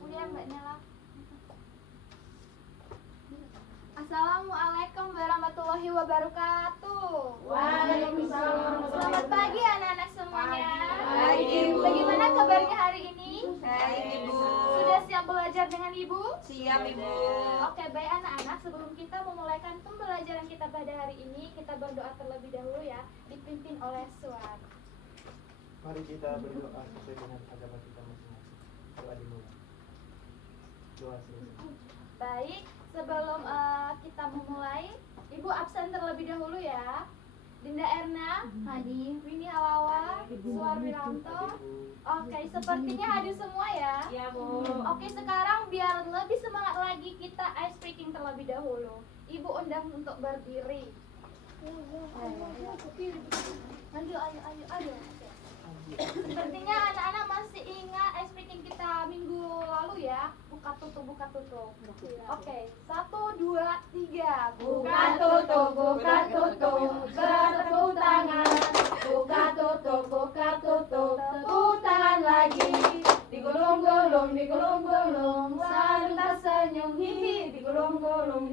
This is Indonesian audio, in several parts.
Udah Mbak Nela. Assalamualaikum warahmatullahi wabarakatuh. Waalaikumsalam. Selamat pagi anak-anak semuanya. Baik, Ibu. Bagaimana kabarnya hari ini? Baik, Ibu. Sudah siap belajar dengan Ibu? Siap, Ibu. Oke, baik anak-anak, sebelum kita memulaikan pembelajaran kita pada hari ini, kita berdoa terlebih dahulu ya, dipimpin oleh Suar. Mari kita berdoa sesuai dengan agama kita masing-masing. Doa dimulai. Doa selesai. Baik, sebelum kita memulai, Ibu absen terlebih dahulu ya. Dinda Erna, hadir. Winnie Halawa, Suar Wiranto. Oke, sepertinya hadir semua ya. Iya, Bu. Oke, sekarang biar lebih semangat lagi kita ice breaking terlebih dahulu. Ibu undang untuk berdiri. Ayo. Sepertinya anak-anak masih ingat ice breaking kita minggu lalu ya. Buka tutup. Oke, 1, 2, 3. Buka tutup, bertepuk tangan. Buka tutup, tepuk tangan lagi. Digulung-gulung, lalu tersenyum, hihi. Digulung-gulung,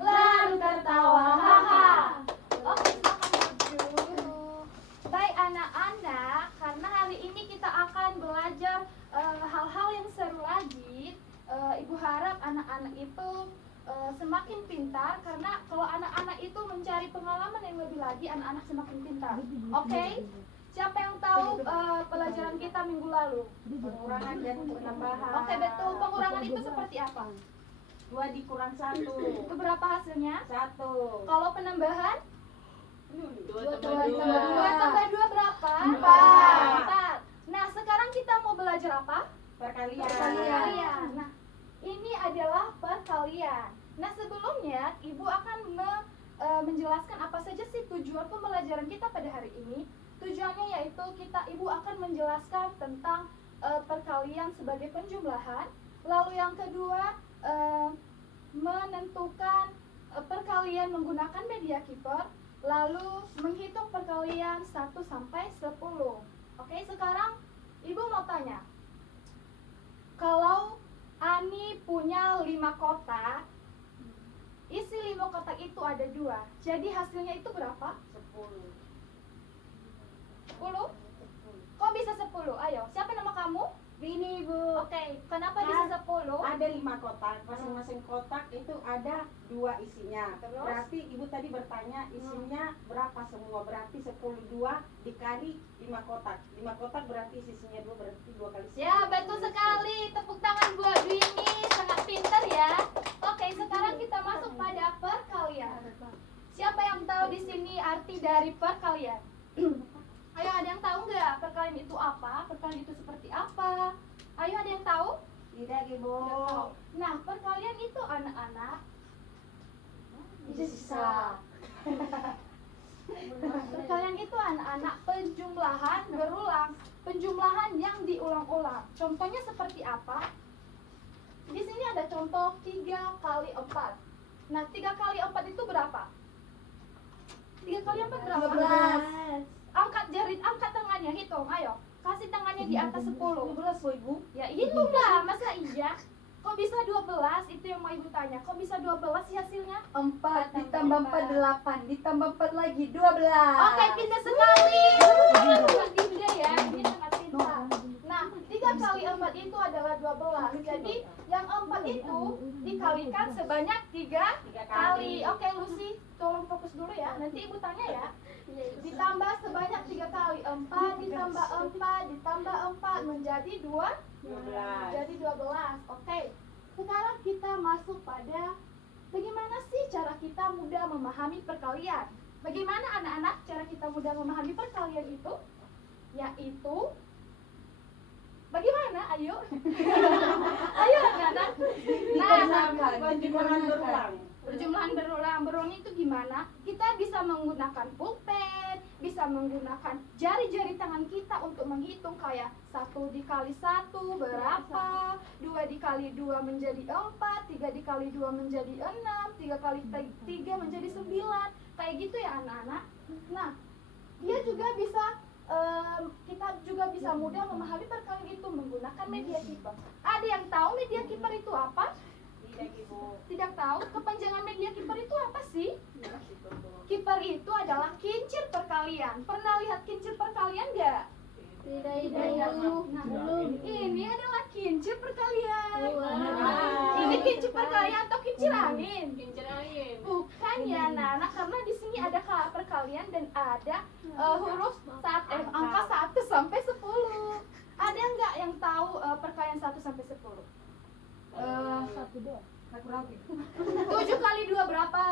lalu tertawa, haha. Oke, selamat dulu. Baik anak-anak, karena hari ini kita akan belajar hal-hal yang seru lagi. Ibu harap anak-anak itu semakin pintar, karena kalau anak-anak itu mencari pengalaman yang lebih lagi, anak-anak semakin pintar. Oke? Siapa yang tahu pelajaran kita minggu lalu? Pengurangan dan penambahan. Oke, betul. Pengurangan itu seperti apa? 2 dikurang 1. Itu berapa hasilnya? 1. Kalau penambahan? 2 2 tambah 2 berapa? 4. 4. Nah, sekarang kita mau belajar apa? Perkalian. Perkalian. Nah, ini adalah perkalian. Nah, sebelumnya Ibu akan menjelaskan apa saja sih tujuan pembelajaran kita pada hari ini. Tujuannya yaitu Ibu akan menjelaskan tentang perkalian sebagai penjumlahan. Lalu yang kedua, menentukan perkalian menggunakan media keeper. Lalu menghitung perkalian 1 sampai 10. Oke, sekarang Ibu mau tanya. Kalau Ani punya 5 kotak, isi 5 kotak itu ada 2. Jadi hasilnya itu berapa? 10. 10? Kok bisa 10? Ayo, siapa nama kamu? Ini, Bu. Oke, kenapa bisa 10? Ada 5 kotak, masing-masing kotak itu ada 2 isinya. Terus? Berarti Ibu tadi bertanya isinya berapa semua? Berarti 10 dikali 5 kotak. 5 kotak berarti isinya 2, berarti 2 kali 10. Ya, betul sekali. Tepuk tangan buat Winnie, sangat pintar ya. Oke, sekarang kita masuk pada perkalian. Siapa yang tahu di sini arti dari perkalian? Ayo, ada yang tahu nggak perkalian itu apa? Perkalian itu seperti apa? Ayo, ada yang tahu? Tidak, Ibu. Nggak tahu. Nah, perkalian itu anak-anak bisa. Perkalian itu anak-anak penjumlahan berulang, penjumlahan yang diulang-ulang. Contohnya seperti apa? Di sini ada contoh 3 kali 4. Nah, 3 kali 4 itu berapa? 3 kali 4 berapa? 12. Angkat tangannya, hitung, ayo. Kasih tangannya di atas 10. 12, Bu, Ibu. Ya, hitung lah, masa iya? Kok bisa 12? Itu yang mau Ibu tanya. Kok bisa 12 sih hasilnya? 4 ditambah 4 8, ditambah 4 lagi 12. Oke, pintar sekali. Sangat Dinda ya, ini sangat pintar. Nah, 3 kali 4 itu adalah 12. Jadi, yang 4 itu dikalikan sebanyak 3 kali. Oke, Lucy, tolong fokus dulu ya. Nanti Ibu tanya ya. Ditambah sebanyak 3 kali 4, ditambah 4 menjadi 2. 12. Jadi 12. Oke. Sekarang kita masuk pada bagaimana sih cara kita mudah memahami perkalian. Bagaimana anak-anak cara kita mudah memahami perkalian itu? Yaitu bagaimana? Ayo. Ayo anak-anak. Penjumlahan berulang. Perjumlahan berulang itu gimana? Kita bisa menggunakan pulpen, bisa menggunakan jari-jari tangan kita untuk menghitung kayak 1 dikali 1 berapa, 2 dikali 2 menjadi 4, 3 dikali 2 menjadi 6, 3 kali 3 menjadi 9. Kayak gitu ya anak-anak. Nah, dia juga bisa bisa mudah memahami perkalian itu menggunakan media kiper. Ada yang tahu media kiper itu apa? Tidak, Ibu. Tidak tahu. Kepanjangan media kiper itu apa sih? Tidak, itu, Bu. Kiper itu adalah kincir perkalian. Pernah lihat kincir perkalian nggak? Tidak, Nah, belum. ini adalah kincir perkalian. Wow. Ini kincir perkalian atau kincir angin? Kincir angin. Bukan ya, Nana, karena di sini ada perkalian dan ada huruf angka 1 sampai 10. Ada nggak yang tahu perkalian 1 sampai 10? 1 doang. 7 kali 2 berapa?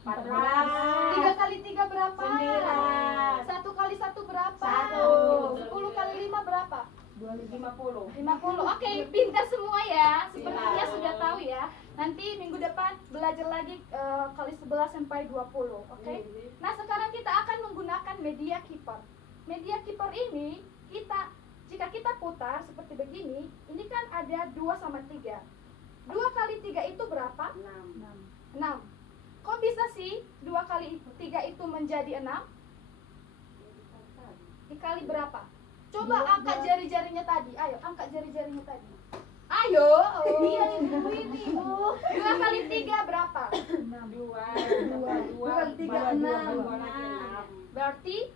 14. 3 kali 3 berapa? 9. 1 kali 1 berapa? 1. 10 kali 5 berapa? 50. 50. Oke, pintar semua ya. Sepertinya sudah tahu ya. Nanti minggu depan belajar lagi kali 11 sampai 20. Oke? Nah, sekarang kita akan menggunakan media kiper. Media kiper ini jika kita putar seperti begini, ini kan ada 2 sama 3. 2 kali 3 itu berapa? 6. Kok bisa sih 2 kali 3 itu menjadi 6? Dikali berapa? Coba angkat jari-jarinya tadi. Ayo, angkat jari-jarinya tadi. Ayo. Iya, Ibu ini. 2 kali 3 berapa? 2 kali 3, 6. Berarti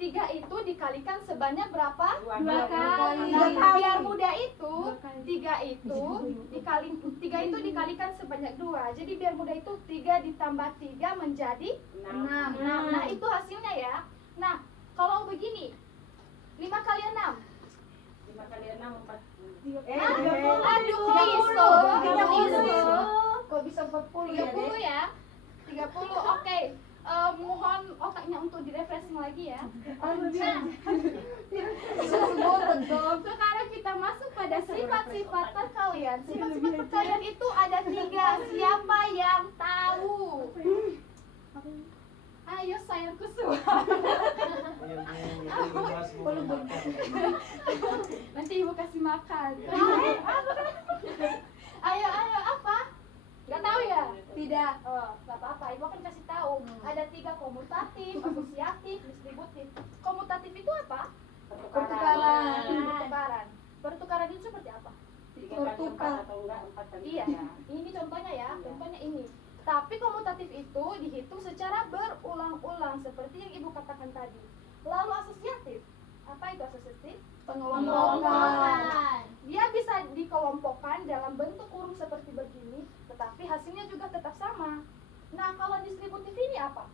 3 itu dikalikan sebanyak berapa? 2 Dua kali. Biar mudah itu 3 itu dikalikan sebanyak 2. Jadi biar mudah itu 3 ditambah 3 menjadi 6. Nah, itu hasilnya ya. Nah, kalau begini 5 kali 6. 5 kali 6 4. Aduh, iso. 30. Kok bisa 40 ya? 30. Oke. Mohon otaknya untuk direfreshing lagi ya. Nah, sekarang kita masuk pada sifat-sifat perkalian. Sifat-sifat perkalian itu ada 3. Siapa yang tahu? Ayo sayangku semua. Nanti ibu kasih makan. Ayo apa? Gak tahu ya? Tidak. Gak apa-apa. Ibu akan kasih tahu. Ada 3 komutatif, asosiatif, distributif. Komutatif itu apa? Pertukaran. Pertukaran itu seperti apa? 3 kali 4 atau enggak 4 kali 3. Iya. Ini contohnya ya. Contohnya ini. Tapi komutatif itu dihitung secara berulang-ulang seperti yang ibu katakan tadi. Lalu asosiatif. Apa itu asosiatif? Pengelompokan. Dia bisa dikelompokkan dalam bentuk kurung seperti begini, tetapi hasilnya juga tetap sama. Nah, kalau distributif ini apa?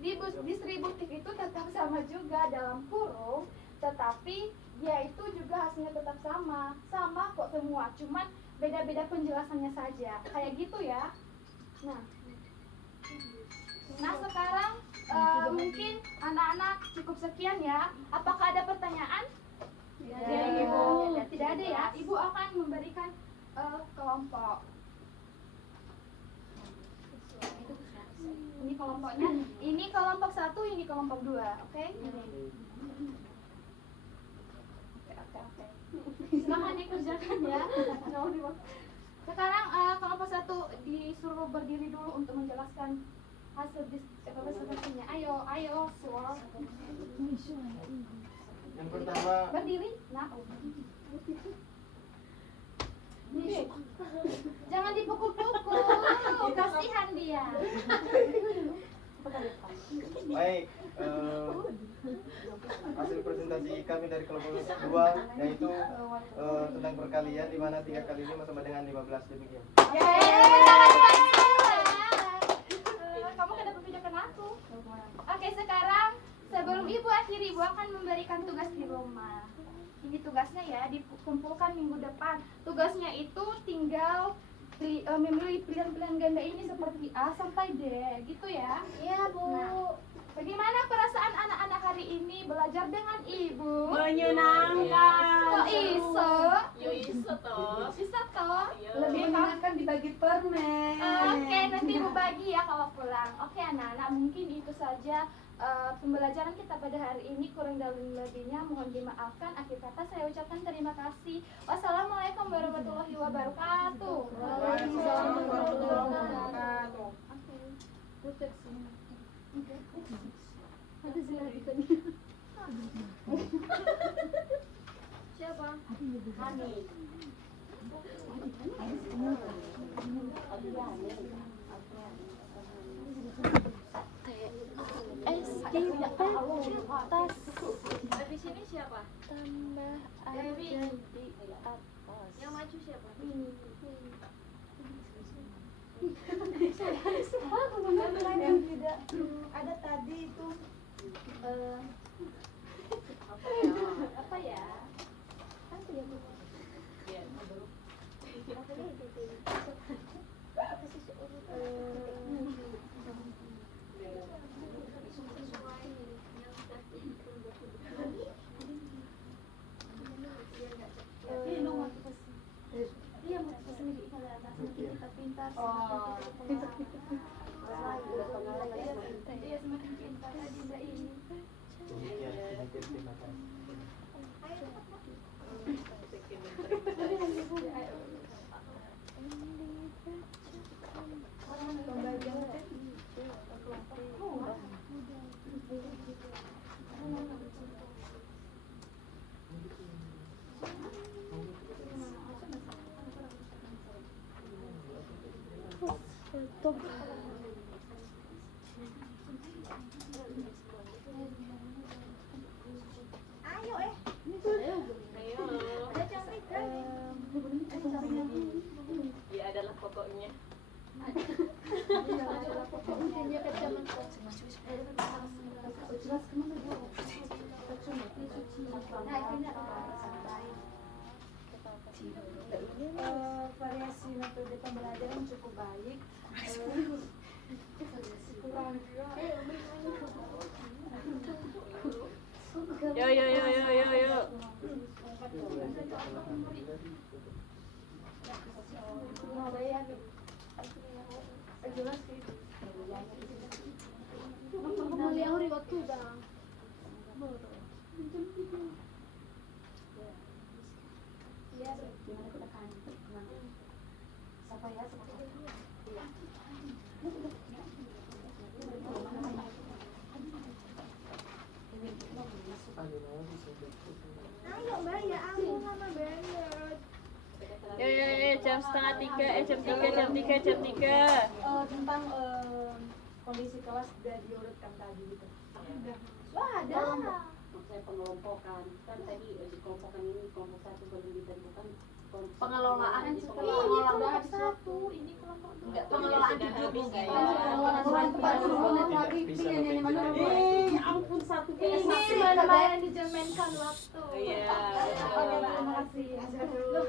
Distributif itu tetap sama juga dalam kurung, tetapi dia itu juga hasilnya tetap sama. Sama kok semua, cuman beda-beda penjelasannya saja. Kayak gitu ya. Nah sekarang mungkin anak-anak cukup sekian ya. Apakah ada pertanyaan? Tidak ada ya. Ibu akan memberikan kelompok. Ini kelompoknya. Ini kelompok 1, ini kelompok 2. Oke? Oke. Silahkan dikerjakan ya. Sekarang kelompok 1 disuruh berdiri dulu untuk menjelaskan hasil evaluasinya. Ayo semua. Yang pertama, Berdiri. Nah. Jangan dipukul-pukul. Kasihan dia. baik, hasil presentasi kami dari kelompok 2 yaitu tentang perkalian di mana 3 kali 5 sama dengan 15 demikian. Kamu kenapa pindahkan aku? Oke, sekarang sebelum ibu akhiri, ibu akan memberikan tugas di rumah. Ini tugasnya ya, dikumpulkan minggu depan. Tugasnya itu tinggal memilih pilihan-pilihan ganda ini seperti A sampai D, gitu ya? Iya, Bu. Nah, bagaimana perasaan anak-anak hari ini belajar dengan ibu? Menyenangkan. Kok iso? Yo iso toh. Bisa toh? Lebih menyenangkan dibagi permen. Oke, nanti ibu bagi ya kalau pulang. Oke anak-anak, mungkin itu saja pembelajaran kita pada hari ini. Kurang dan lebihnya mohon dimaafkan. Akhir kata saya ucapkan terima kasih. Wassalamualaikum warahmatullahi wabarakatuh. Waalaikumsalam warahmatullahi wabarakatuh. Oke. Ada Siapa? Hani. Habis ini siapa? Tambah Dewi. aja di atas. Yang maju siapa? Yang tidak ada tadi itu Eh, apa ya? Iya, motivasi diri kita pintar. Oh. Iya, semakin pintar Adinda ini. Demikian terima kasih. Stop. Ya adalah pokoknya. Variasi metode pembelajaran cukup baik. Yo yo yo yo yo yo. Yo yo yo jam setengah tiga, jam tiga. Tentang kondisi kelas sudah diurutkan tadi gitu. Wah, ada. Saya pengelompokan kan tadi kelompokan ini kelompok satu bagian ditentukan Pengelolaan Ini pengelolaan kelompok satu, ini kelompok dua. enggak pengelolaan sudah duduk habis enggak ya. Pengelolaan tempat duduk lagi pilih yang mana dulu. ya ampun satu Ini lumayan dijaminkan waktu. Iya. Oke, terima kasih. Loh,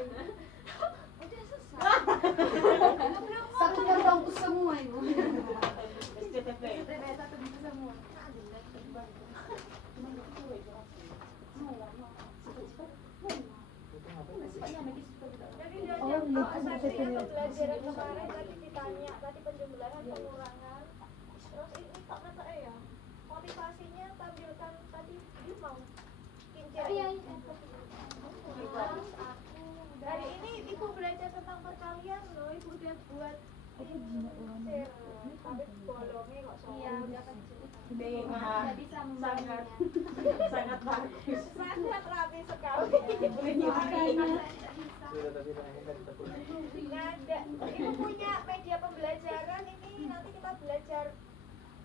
udah selesai. Satu jam untuk semua ibu. SCTV. Satu bisa semua. Pembelajaran kemarin tadi ditanya, tadi penjumlahan pengurangan, terus ini kok kata ya motivasinya tampilkan tadi dia mau kincir. Iya, Hari ini ibu belajar tentang perkalian loh, ibu udah buat kincir, tapi bolongnya kok Iya, soalnya udah kecil. Nggak bisa sangat sangat bagus. sangat rapi sekali. Sudah tapi tangannya kita pulang. Nggak ada. Ibu punya media pembelajaran ini, nanti kita belajar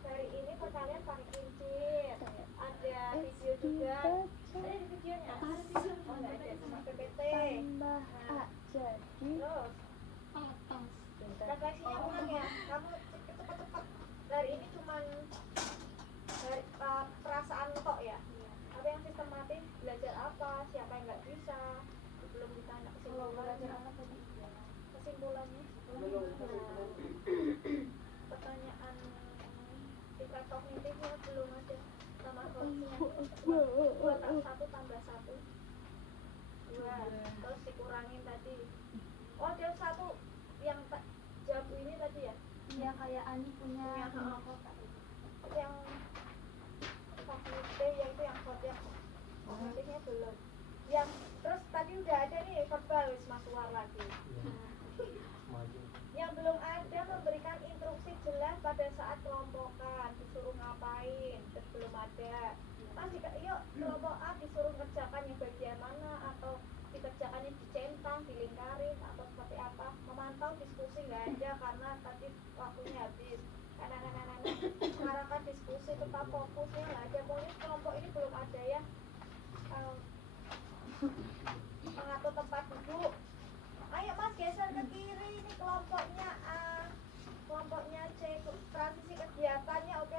dari ini perkalian pakai kincir. Ada video juga. Ada di videonya. Ada video. Oh nggak ada sama PPT. tambah a jadi Terus refleksinya ulang ya. Kamu cepet-cepet. Dari ini cuman dari perasaan tok ya. Tapi yang sistematis belajar apa, siapa yang nggak bisa, belum ditanya kesimpulannya. Kesimpulannya. Nah, pertanyaan tingkat kognitifnya belum ada sama coachnya. 2+1=1. 2. Terus dikurangin tadi. Oh, ada satu yang jawab ini tadi ya. Iya, kayak Ani punya Punya, rumah heeh. kota. Yang kognitif yaitu yang kognitif. Kognitifnya belum. Yang terus tadi udah ada nih verbal wis Mas War lagi. Maju. Yang belum ada memberikan instruksi jelas pada saat kelompokan disuruh ngapain, terus belum ada. Mas yuk kelompok A disuruh ngerjakan yang bagian mana, atau dikerjakannya dicentang, dilingkarin, atau seperti apa. Memantau diskusi nggak ada karena tadi waktunya habis. Anak-anak mengarahkan diskusi tetap fokusnya nggak ada. Pokoknya kelompok ini belum ada ya mengatur tempat duduk. Ayo mas geser ke kiri, ini kelompoknya A, kelompoknya C, transisi kegiatannya oke